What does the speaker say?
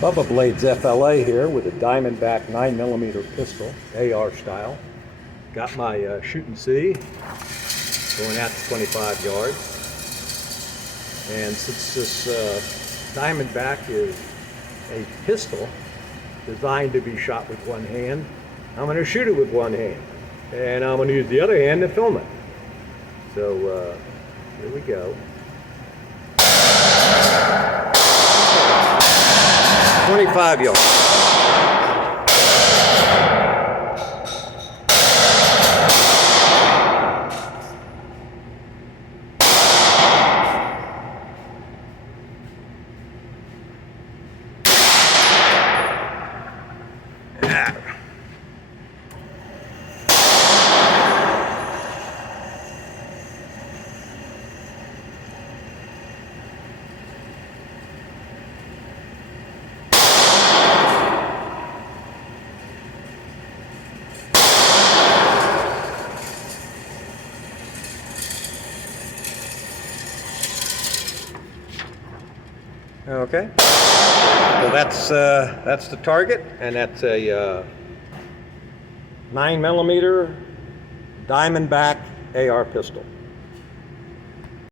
Bubba Blades FLA here with a Diamondback 9mm pistol, AR style. Got my shoot and see going out to 25 yards. And since this Diamondback is a pistol designed to be shot with one hand, I'm going to shoot it with one hand. And I'm going to use the other hand to film it. So here we go. 25 yards. Okay, well that's the target, and that's a 9mm Diamondback AR pistol.